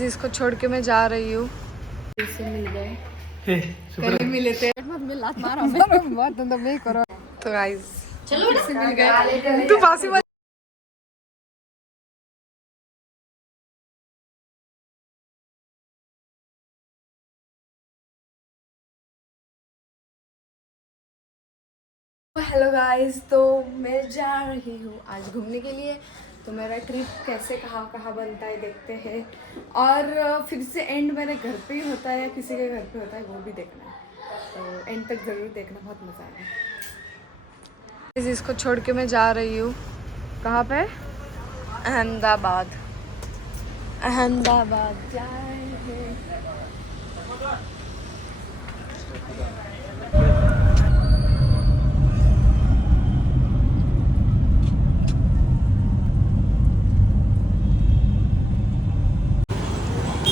इसको छोड़ के मैं जा रही हूँ। इससे मिल गए, कल मिले थे। तो गाइस चलो इससे मिल गए। तू फांसी वाली हेलो गाइस, तो मैं जा रही हूँ आज घूमने के लिए। तो मेरा ट्रिप कैसे कहाँ कहाँ बनता है देखते हैं, और फिर से एंड मेरे घर पे ही होता है या किसी के घर पे होता है वो भी देखना है। तो एंड तक ज़रूर देखना, बहुत मज़ा आएगा। इसको छोड़ के मैं जा रही हूँ। कहाँ पे? अहमदाबाद। अहमदाबाद जाएंगे।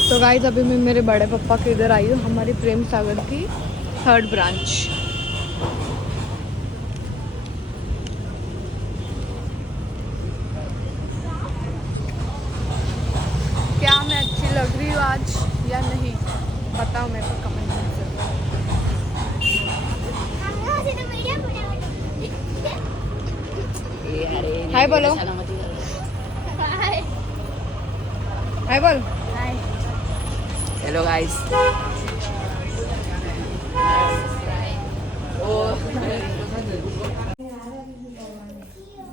तो गाइस अभी मैं मेरे बड़े पापा के इधर आई हूँ, हमारी प्रेम सागर की 3rd ब्रांच। क्या मैं अच्छी लग रही हूँ आज या नहीं, बताओ मेरे को कमेंट में। हाय बोलो, हाय बोल। Hello guys.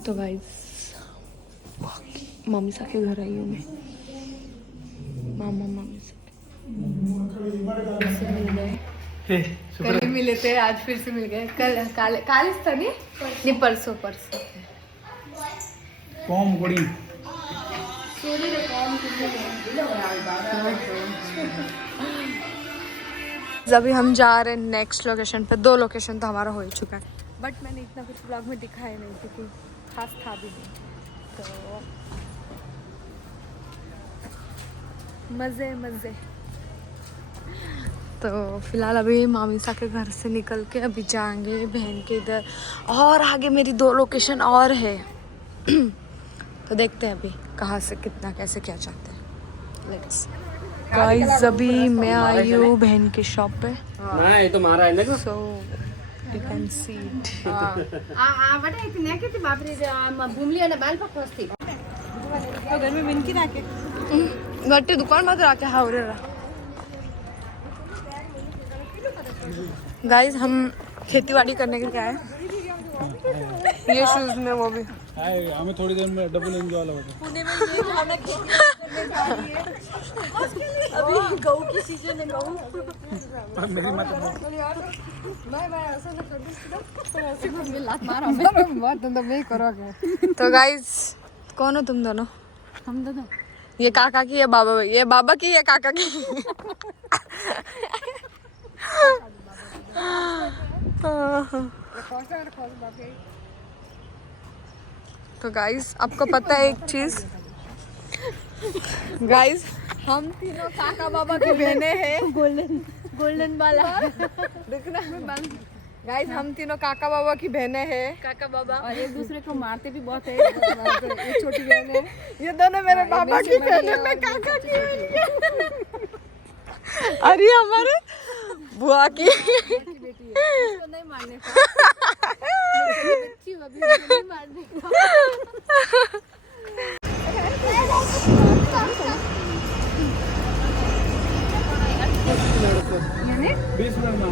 तो गाइस मम्मी सा के घर आई हूँ मैं। मम्मी से मिल गए, कल मिले थे, आज फिर से मिल गए। काल था नहीं परसों अभी हम जा रहे हैं नेक्स्ट लोकेशन पे। 2 लोकेशन तो हमारा हो ही चुका है, बट मैंने इतना कुछ ब्लॉग में दिखाया नहीं क्योंकि खास था भी नहीं। तो मज़े। तो फिलहाल अभी मामीसा के घर से निकल के अभी जाएंगे बहन के इधर, और आगे मेरी 2 लोकेशन और है। तो देखते हैं अभी कहाँ से कितना कैसे क्या चाहते हैं। लेट्स गाइस, अभी मैं आई हूँ बहन के शॉप पे। ये तो मारा है ना। So you can see it. बटा इतने किती बापरे भूमली आणि बाल पक्क असते तो घर में मिनकी नाके घट्टे दुकान मध्ये राखे हावरेला। गाइस हम खेतीबाड़ी करने के लिए आए, ये शूज में वो भी हमें थोड़ी देर में डबल एंजॉय वाला होगा। पुणे में ये खाना खेती करने जा रही है अभी गऊ की सीजन है। गऊ मेरी मत तो गाइस कौन हो तुम दोनों? हम दोनों, ये काका की, ये बाबा, ये बाबा की, ये काका की। तो गाइस आपको पता है एक चीज, गाइस हम तीनों काका बाबा की बहनें हैं। गोल्डन वाला देखना गाइस, हम तीनों काका बाबा की बहनें हैं। काका बाबा और एक दूसरे को मारते भी बहुत है। ये छोटी बहन है, ये दोनों मेरे बाबा की बहन है, मैं काका की बहन है। अरे हमारे बुआ की बेटी है, इसको नहीं मारने का। बच्ची अभी नहीं मारने का। यानी 20 मिनट में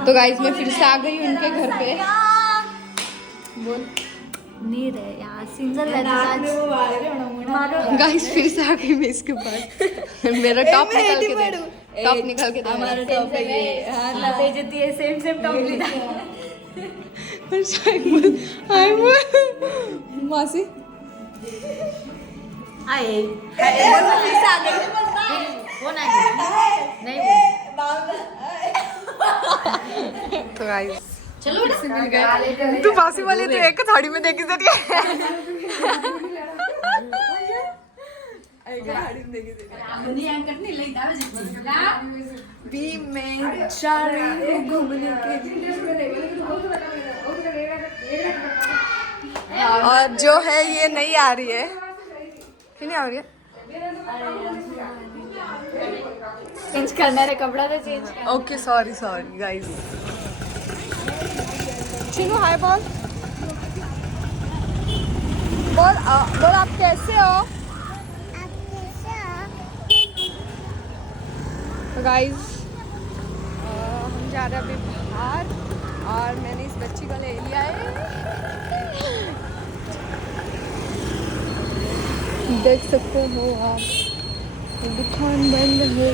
तो गाइस मैं फिर से आ गई हूँ उनके घर पे। बोल नीर है यार, सिंगल गाइस फिर से आ गई मैं इसके पास। मेरा टॉप निकाल के दे, टॉप निकाल के दे। हमारा टॉप है ये। हां ना बेइज्जती है, सेम टॉप लीधा। हाय मासी आए फिर से आ गई। वो नहीं तो गाइस चलो से मिल गए। तू फांसी वाली तो एक थाड़ी में देखी जरिए। मुनी एंकर नहीं ले दावे जी ला भी मैं जा रही हूँ घूमने के लिए। और जो है ये नहीं आ रही है, क्यों नहीं आ रही है? चेंज करना रे कपड़ा तो change okay sorry sorry guys. Chinu hi बोल। बोल आप कैसे हो? तो गाइस हम जा रहे हैं अभी बाहर और मैंने इस बच्ची को ले लिया है। देख सकते हो आप, दुकान बंद है।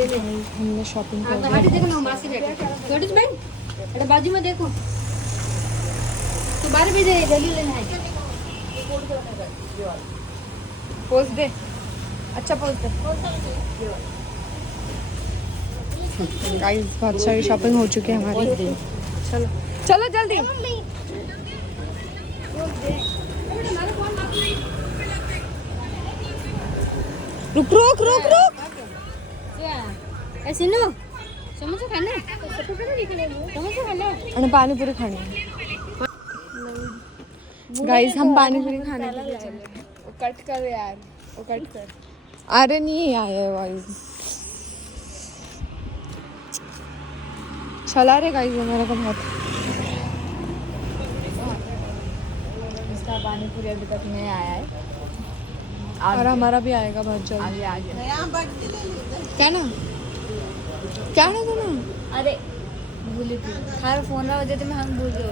हमने शॉपिंग कर हां देखो ना मासी बैठे छोटी बहन अरे बाजू में देखो तो 12 बजे जल्दी लेना है पोस्ट दे, अच्छा पोस्ट दे। गाइस बहुत सारी शॉपिंग हो चुकी है हमारी। चलो चलो जल्दी। रुक रुक रुक रुक। ऐसे नो समोसा खाना समोसा खाना और पानी पूरी खानी है। गाइस हम पानी पूरी खाने के लिए चले। वो कट कर यार, वो कट कर। अरे नहीं आया गाइस, चला रे गाइस मेरा को बहुत। इसका पानी पूरी अभी तक नहीं आया है और हमारा भी आएगा बहुत जल्द। आगे आगे क्या ना क्या ना तो ना अरे भूली थी हर फोन ला वजह मैं हम भूल गए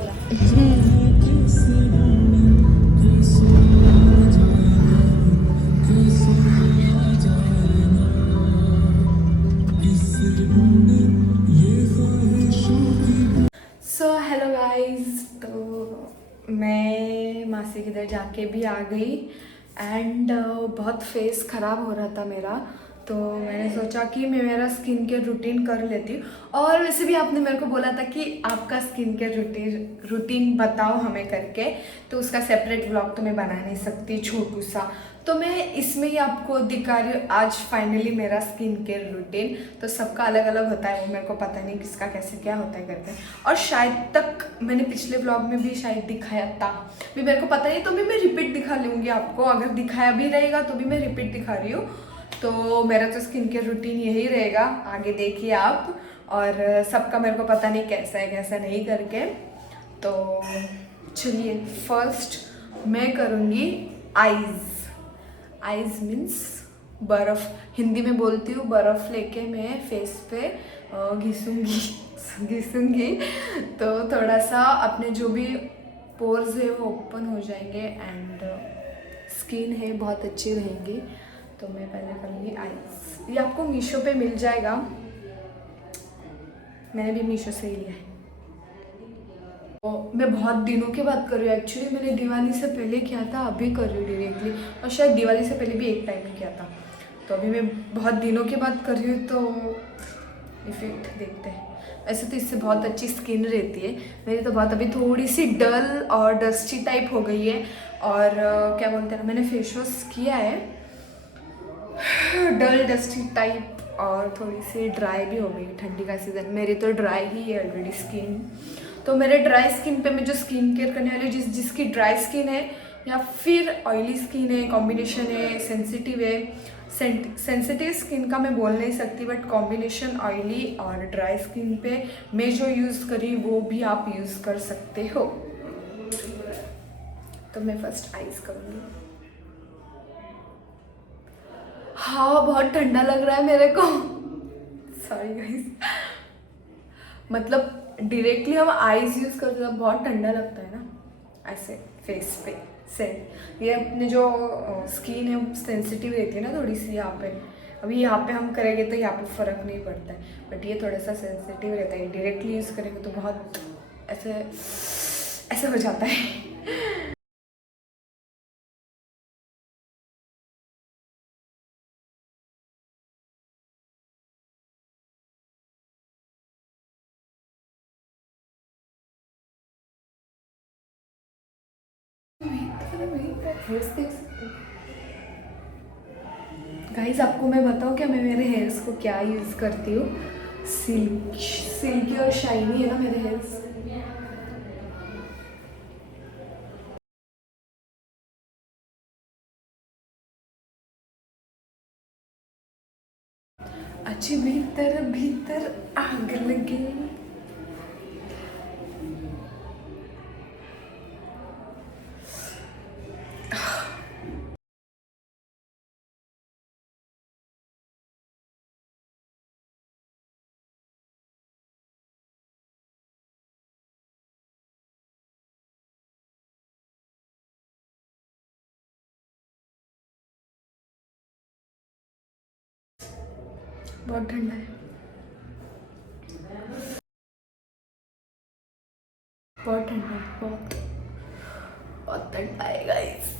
सो हेलो गाइस, तो मैं मासी के इधर जाके भी आ गई एंड बहुत फेस ख़राब हो रहा था मेरा, तो मैंने सोचा कि मैं मेरा स्किन केयर रूटीन कर लेती हूँ। और वैसे भी आपने मेरे को बोला था कि आपका स्किन केयर रूटीन बताओ हमें करके, तो उसका सेपरेट व्लॉग तो मैं बना नहीं सकती छोटू सा, तो मैं इसमें ही आपको दिखा रही हूँ आज फाइनली मेरा स्किन केयर रूटीन। तो सबका अलग अलग होता है, वो मेरे को पता नहीं किसका कैसे क्या होता है करके, और शायद तक मैंने पिछले व्लॉग में भी शायद दिखाया था, भी मेरे को पता नहीं, तो भी मैं रिपीट दिखा लूँगी आपको, अगर दिखाया भी रहेगा तो भी मैं रिपीट दिखा रही हूँ। तो मेरा तो स्किन केयर रूटीन यही रहेगा, आगे देखिए आप। और सबका मेरे को पता नहीं कैसा है कैसा नहीं करके, तो चलिए फर्स्ट मैं करूँगी आइज़ मीन्स बर्फ़, हिंदी में बोलती हूँ बर्फ़ लेके मैं फेस पे घिसूँगी तो थोड़ा सा अपने जो भी पोर्स है वो ओपन हो जाएंगे एंड स्किन है बहुत अच्छी रहेंगी। तो मैं पहले करूँगी आइज़, ये आपको मीशो पे मिल जाएगा, मैंने भी मीशो से ही लिया है। तो मैं बहुत दिनों के बाद कर रही हूँ, एक्चुअली मैंने दिवाली से पहले किया था, अभी कर रही हूँ डायरेक्टली, और शायद दिवाली से पहले भी एक टाइम में किया था, तो अभी मैं बहुत दिनों के बाद कर रही हूँ, तो इफेक्ट देखते हैं। वैसे तो इससे बहुत अच्छी स्किन रहती है, मेरी तो बहुत अभी थोड़ी सी डल और डस्टी टाइप हो गई है, और क्या बोलते हैं ना, मैंने फेस वॉश किया है, डल डस्टी टाइप, और थोड़ी सी ड्राई भी हो गई, ठंडी का सीज़न, मेरी तो ड्राई ही है ऑलरेडी स्किन। तो मेरे ड्राई स्किन पे मैं जो स्किन केयर करने वाली जिसकी ड्राई स्किन है या फिर ऑयली स्किन है, कॉम्बिनेशन है, सेंसिटिव है, सेंसिटिव स्किन का मैं बोल नहीं सकती, बट कॉम्बिनेशन ऑयली और ड्राई स्किन पे मैं जो यूज़ करी वो भी आप यूज़ कर सकते हो। तो मैं फर्स्ट आइज़ करूँगी। हाँ बहुत ठंडा लग रहा है मेरे को, सॉरी गाइस, मतलब डायरेक्टली हम आईज यूज़ करते हैं बहुत ठंडा लगता है ना ऐसे फेस पे से। ये अपने जो स्किन है सेंसिटिव रहती है ना थोड़ी सी यहाँ पे, अभी यहाँ पे हम करेंगे तो यहाँ पे फ़र्क नहीं पड़ता है, बट ये थोड़ा सा सेंसिटिव रहता है, डायरेक्टली यूज़ करेंगे तो बहुत ऐसे ऐसे हो जाता है। गाइस आपको मैं बताऊँ क्या, मैं मेरे हेयर्स को क्या यूज़ करती हूँ। सिल्की और शाइनी है ना मेरे हेयर्स। अच्छी भीतर भीतर आग लगे। बहुत ठंडा है, बहुत ठंडा है, बहुत बहुत ठंडा है गाइस।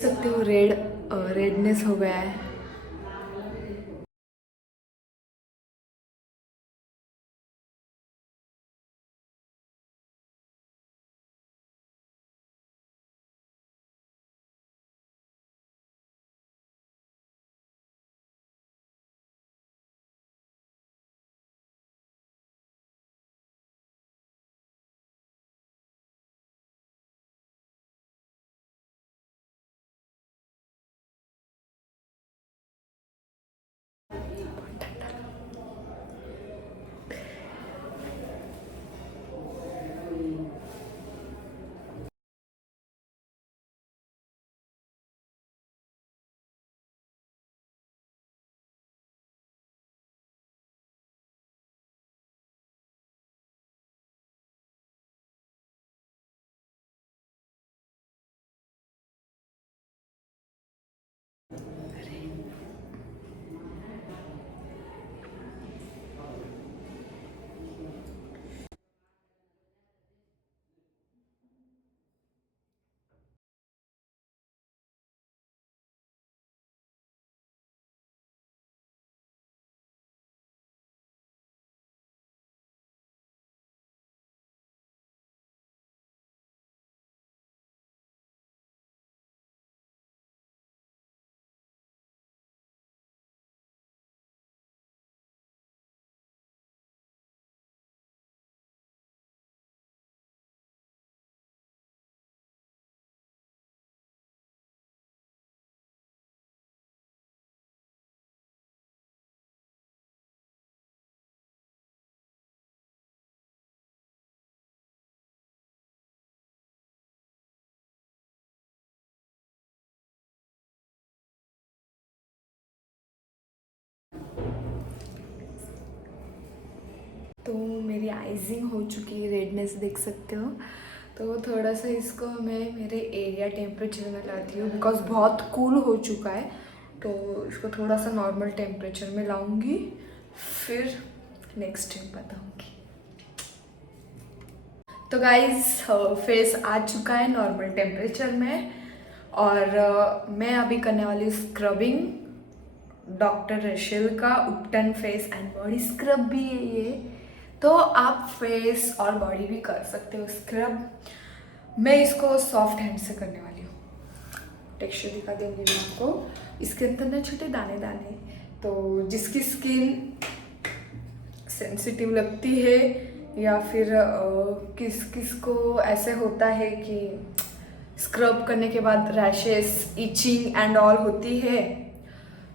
सकते हो रेडनेस हो गया है। तो मेरी आइजिंग हो चुकी है, रेडनेस देख सकते हो। तो थोड़ा सा इसको मैं मेरे एरिया टेम्परेचर में लाती हूँ, बिकॉज बहुत कूल हो चुका है। तो इसको थोड़ा सा नॉर्मल टेम्परेचर में लाऊंगी, फिर नेक्स्ट टाइम बताऊंगी। तो गाइज फेस आ चुका है नॉर्मल टेम्परेचर में, और मैं अभी करने वाली हूँ स्क्रबिंग। डॉक्टर रेशेल का उपटन फेस एंड बॉडी स्क्रब भी है ये, तो आप फेस और बॉडी भी कर सकते हो स्क्रब। मैं इसको सॉफ्ट हैंड से करने वाली हूँ। टेक्सचर दिखा दूँगी मैं आपको। इसके अंदर ना छोटे दाने दाने, तो जिसकी स्किन सेंसिटिव लगती है या फिर किस किस को ऐसे होता है कि स्क्रब करने के बाद रैशेस, इचिंग एंड ऑल होती है,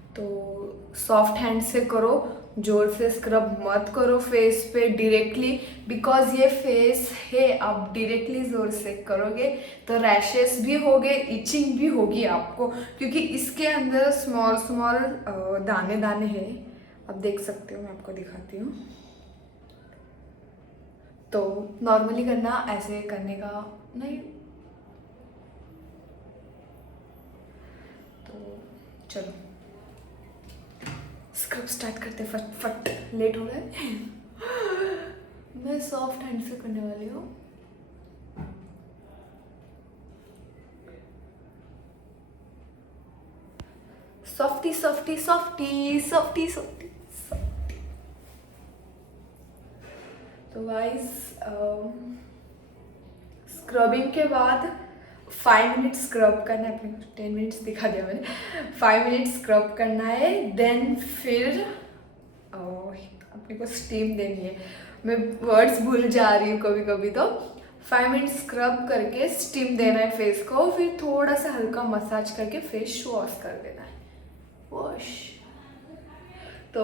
तो सॉफ्ट हैंड से करो, जोर से स्क्रब मत करो फेस पे डायरेक्टली, बिकॉज ये फेस है, आप डायरेक्टली जोर से करोगे तो रैशेस भी होगे, इचिंग भी होगी आपको, क्योंकि इसके अंदर स्मॉल स्मॉल दाने दाने हैं। आप देख सकते हो, मैं आपको दिखाती हूँ। तो नॉर्मली करना, ऐसे करने का नहीं। तो चलो स्क्रब स्टार्ट करते फट, लेट हो गए। मैं सॉफ्ट हैंड से करने वाली हूँ। Softy softy softy softy softy. तो गाइस स्क्रबिंग के बाद 5 मिनट स्क्रब करना है अपने को। 10 मिनट्स दिखा दिया मैंने। 5 मिनट स्क्रब करना है, देन फिर अपने को स्टीम देनी है। मैं वर्ड्स भूल जा रही हूँ कभी कभी। तो 5 मिनट स्क्रब करके स्टीम देना है फेस को, फिर थोड़ा सा हल्का मसाज करके फेस वॉश कर देना है। वॉश तो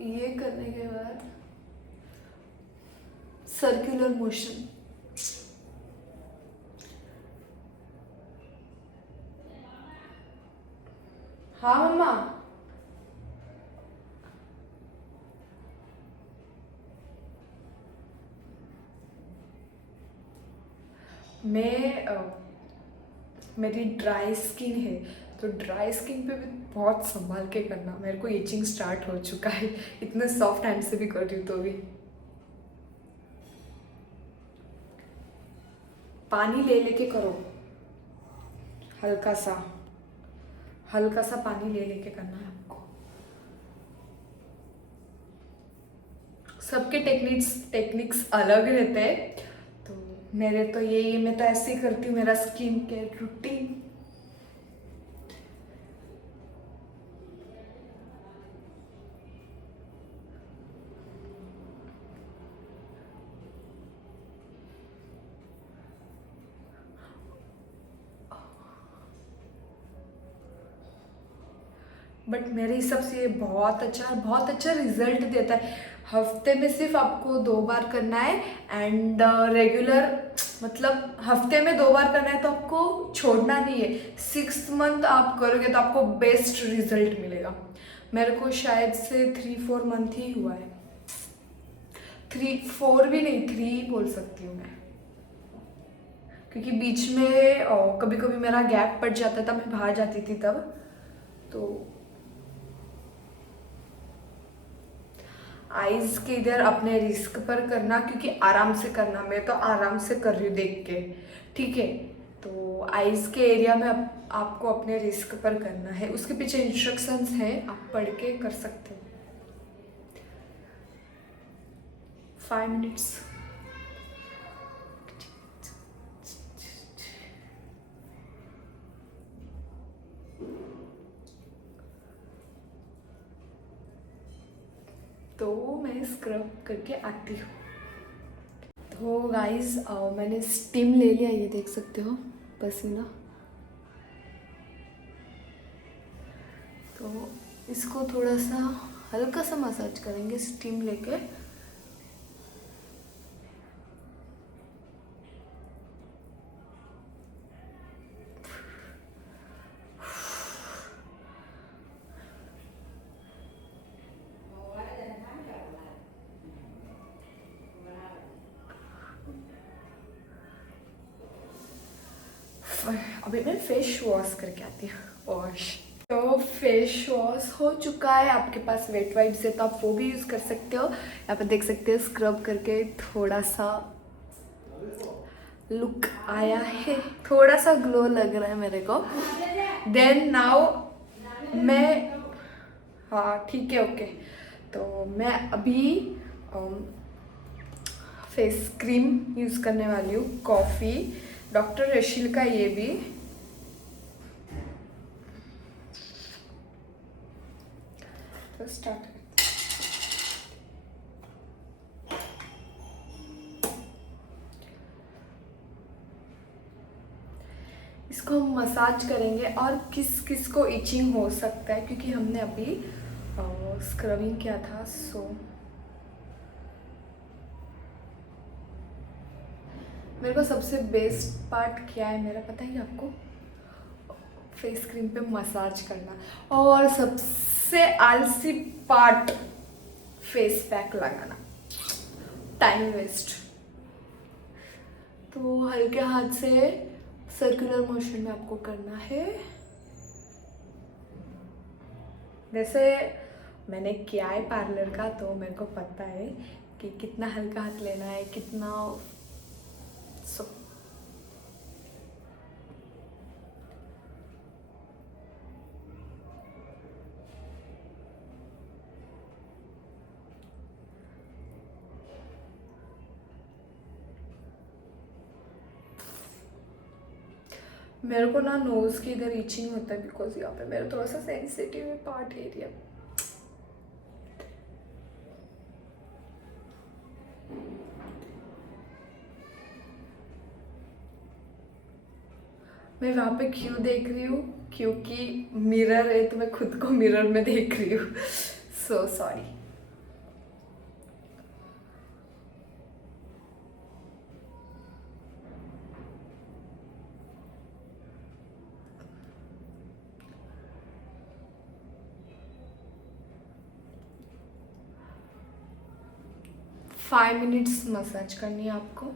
ये करने के बाद सर्कुलर मोशन, हाँ मम्मा, मेरी ड्राई स्किन है, तो ड्राई स्किन पे भी बहुत संभाल के करना। मेरे को इचिंग स्टार्ट हो चुका है, इतने सॉफ्ट हैंड से भी कर रही हूँ तो भी। पानी ले लेके करो, हल्का सा पानी ले लेके करना है आपको। सबके टेक्निक्स अलग रहते हैं, तो मेरे तो यही, मैं तो ऐसे ही करती हूँ, मेरा स्किन केयर रूटीन। बट मेरे हिसाब से ये बहुत अच्छा रिजल्ट देता है। हफ्ते में सिर्फ आपको 2 बार करना है, एंड रेगुलर मतलब हफ्ते में 2 बार करना है, तो आपको छोड़ना नहीं है। 6th मंथ आप करोगे तो आपको बेस्ट रिजल्ट मिलेगा। मेरे को शायद से 3-4 मंथ ही हुआ है, 3-4 भी नहीं, 3 बोल सकती हूँ मैं, क्योंकि बीच में कभी कभी मेरा गैप पड़ जाता था, मैं बाहर जाती थी तब। तो आईज के इधर अपने रिस्क पर करना, क्योंकि आराम से करना। मैं तो आराम से कर रही हूँ देख के, ठीक है। तो आईज के एरिया में आपको अपने रिस्क पर करना है। उसके पीछे इंस्ट्रक्शंस हैं, आप पढ़ के कर सकते हो। 5 मिनट्स। तो मैं स्क्रब करके आती हूँ। तो गाइस मैंने स्टीम ले लिया, ये देख सकते हो पसीना। तो इसको थोड़ा सा हल्का सा मसाज करेंगे स्टीम लेके। अभी मैं फेस वॉश करके आती हूँ। वॉश तो फेस वॉश हो चुका है, आपके पास वेट वाइप्स है तो आप वो भी यूज़ कर सकते हो। यहाँ पे देख सकते हो स्क्रब करके थोड़ा सा लुक आया है, थोड़ा सा ग्लो लग रहा है मेरे को। देन नाउ मैं, हाँ ठीक है, ओके। तो मैं अभी फेस क्रीम यूज़ करने वाली हूँ, कॉफ़ी डॉक्टर रशील का। ये भी तो स्टार्ट करते हैं। इसको हम मसाज करेंगे, और किस किस को इचिंग हो सकता है, क्योंकि हमने अभी स्क्रबिंग किया था। सो मेरे को सबसे बेस्ट पार्ट क्या है मेरा पता है आपको? फेस क्रीम पे मसाज करना। और सबसे आलसी पार्ट फेस पैक लगाना, टाइम वेस्ट। तो हल्के हाथ से सर्कुलर मोशन में आपको करना है। वैसे मैंने किया है पार्लर का, तो मेरे को पता है कि कितना हल्का हाथ लेना है, कितना मेरे को ना नोज की इधर रीचिंग होता है बिकॉज यहाँ पे मेरा थोड़ा सा सेंसिटिव पार्ट एरिया। मैं वहाँ पे क्यों देख रही हूँ, क्योंकि मिरर है तो मैं खुद को मिरर में देख रही हूँ। So sorry. Five minutes massage करनी है आपको।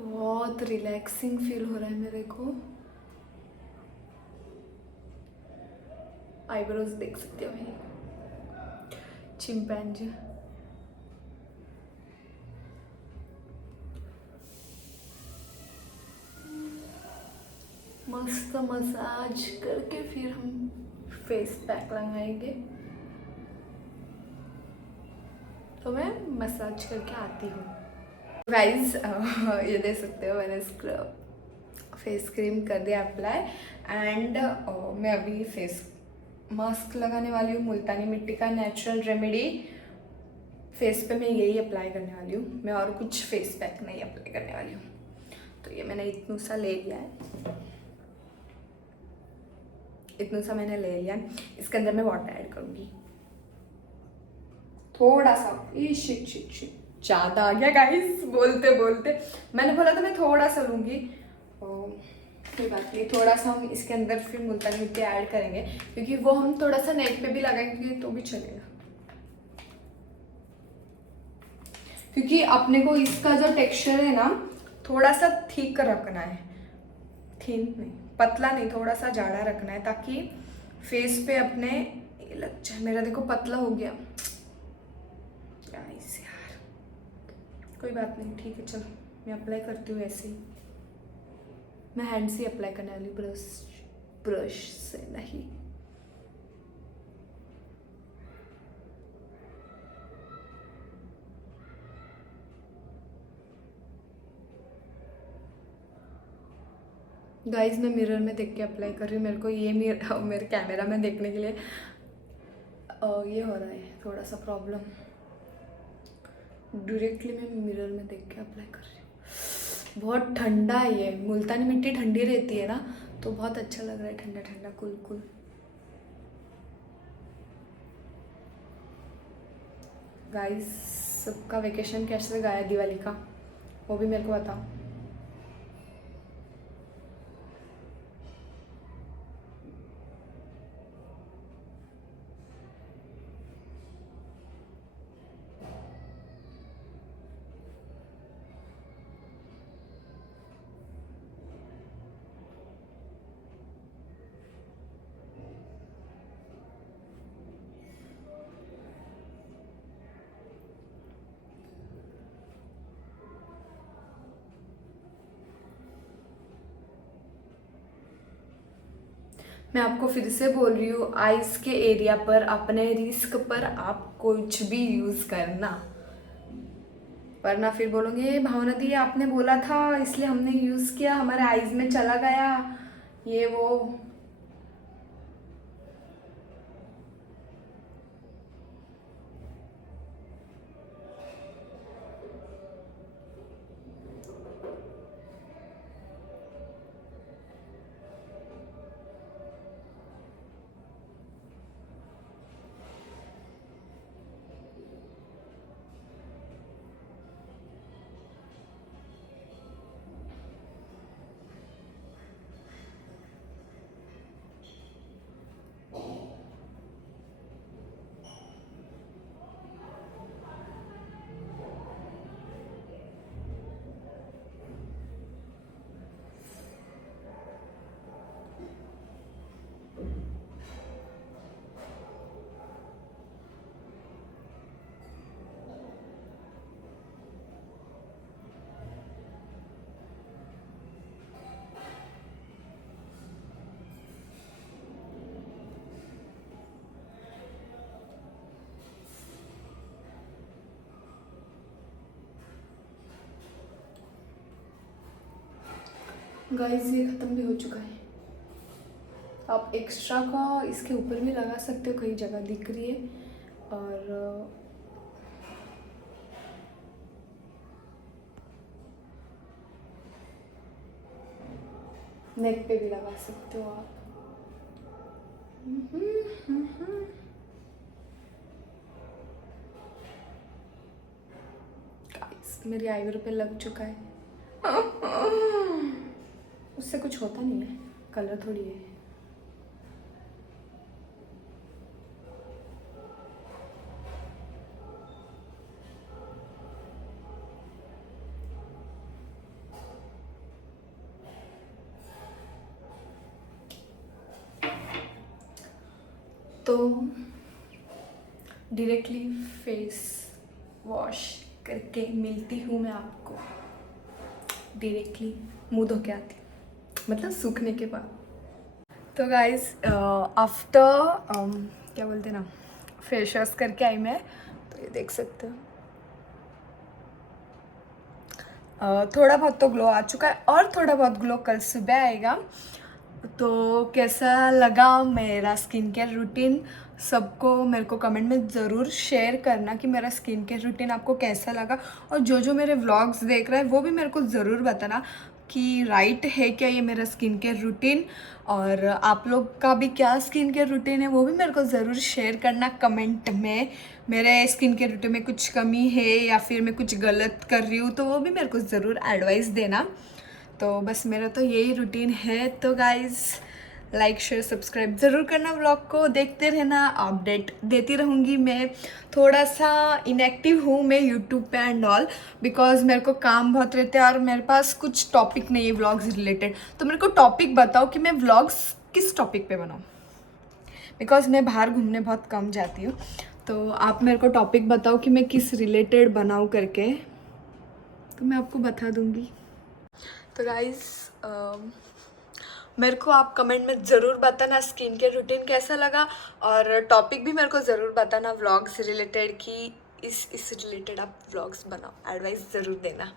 बहुत रिलैक्सिंग फील हो रहा है मेरे को। आईब्रोज देख सकते हो मेरी, चिंपैंजी। मस्त मसाज करके फिर हम फेस पैक लगाएंगे। तो मैं मसाज करके आती हूँ। गाइस ये देख सकते हो मैंने स्क्रब फेस क्रीम कर दिया अप्लाई एंड मैं अभी फेस मास्क लगाने वाली हूँ। मुल्तानी मिट्टी का नेचुरल रेमेडी फेस पे मैं यही अप्लाई करने वाली हूँ। मैं और कुछ फेस पैक नहीं अप्लाई करने वाली हूँ। तो ये मैंने इतना सा ले लिया है, इतना सा मैंने ले लिया। इसके अंदर मैं वाटर ऐड करूँगी थोड़ा सा। ये शिट ज़्यादा आ गया गाइस बोलते बोलते। मैंने बोला था मैं थोड़ा सा लूँगी, कोई बात नहीं। थोड़ा सा हम इसके अंदर फिर मुल्तानी मिट्टी ऐड करेंगे क्योंकि वो हम थोड़ा सा नेक पे भी लगाएंगे तो भी चलेगा। क्योंकि अपने को इसका जो टेक्सचर है ना थोड़ा सा ठीक रखना है, थिन नहीं, पतला नहीं, थोड़ा सा जाड़ा रखना है ताकि फेस पे अपने ये लग जाए। मेरा देखो पतला हो गया यार, कोई बात नहीं, ठीक है। चलो मैं अप्लाई करती हूँ ऐसे ही। मैं हैंड से अप्लाई करने वाली, ब्रश से नहीं। गाइस मैं मिरर में देख के अप्लाई कर रही हूँ। मेरे को ये मेरे कैमरा में देखने के लिए ये हो रहा है थोड़ा सा प्रॉब्लम। डायरेक्टली मैं मिरर में देख के अप्लाई कर रही हूँ। बहुत ठंडा है ये, मुल्तानी मिट्टी ठंडी रहती है ना तो बहुत अच्छा लग रहा है, ठंडा ठंडा कूल कूल। गाइस सबका वेकेशन कैसे गया दिवाली का वो भी मेरे को बताओ। मैं आपको फिर से बोल रही हूँ, आइस के एरिया पर अपने रिस्क पर आप कुछ भी यूज़ करना, वरना फिर बोलोगे भावना दी आपने बोला था इसलिए हमने यूज़ किया, हमारे आइज में चला गया ये वो। गाइस ये ख़त्म भी हो चुका है। आप एक्स्ट्रा का इसके ऊपर भी लगा सकते हो, कई जगह दिख रही है। और नेक पे भी लगा सकते हो आप। गाइस मेरी आईब्रो पे लग चुका है। उससे कुछ होता नहीं है, कलर थोड़ी है। तो डायरेक्टली फेस वॉश करके मिलती हूँ मैं आपको। डायरेक्टली मुँह धो के आती हूँ, मतलब सूखने के बाद। तो गाइस आफ्टर क्या बोलते ना, फेस वॉश करके आई मैं। तो ये देख सकते हो थोड़ा बहुत तो ग्लो आ चुका है और थोड़ा बहुत ग्लो कल सुबह आएगा। तो कैसा लगा मेरा स्किन केयर रूटीन, सबको मेरे को कमेंट में ज़रूर शेयर करना कि मेरा स्किन केयर रूटीन आपको कैसा लगा। और जो मेरे व्लॉग्स देख रहे हैं वो भी मेरे को ज़रूर बताना कि राइट है क्या ये मेरा स्किन केयर रूटीन, और आप लोग का भी क्या स्किन केयर रूटीन है वो भी मेरे को ज़रूर शेयर करना कमेंट में। मेरे स्किन केयर रूटीन में कुछ कमी है या फिर मैं कुछ गलत कर रही हूँ तो वो भी मेरे को ज़रूर एडवाइस देना। तो बस मेरा तो यही रूटीन है। तो गाइज़ लाइक शेयर सब्सक्राइब ज़रूर करना, व्लॉग को देखते रहना, अपडेट देती रहूँगी। मैं थोड़ा सा इनएक्टिव हूँ मैं यूट्यूब पे एंड ऑल, बिकॉज मेरे को काम बहुत रहते हैं और मेरे पास कुछ टॉपिक नहीं है व्लॉग्स रिलेटेड। तो मेरे को टॉपिक बताओ कि मैं व्लॉग्स किस टॉपिक पे बनाऊँ, बिकॉज मैं बाहर घूमने बहुत कम जाती हूँ। तो आप मेरे को टॉपिक बताओ कि मैं किस रिलेटेड बनाऊँ करके, तो मैं आपको बता दूँगी। तो गाइज़ मेरे को आप कमेंट में ज़रूर बताना स्किन केयर रूटीन कैसा लगा, और टॉपिक भी मेरे को ज़रूर बताना व्लॉग्स रिलेटेड कि इस रिलेटेड आप व्लॉग्स बनाओ, एडवाइस ज़रूर देना।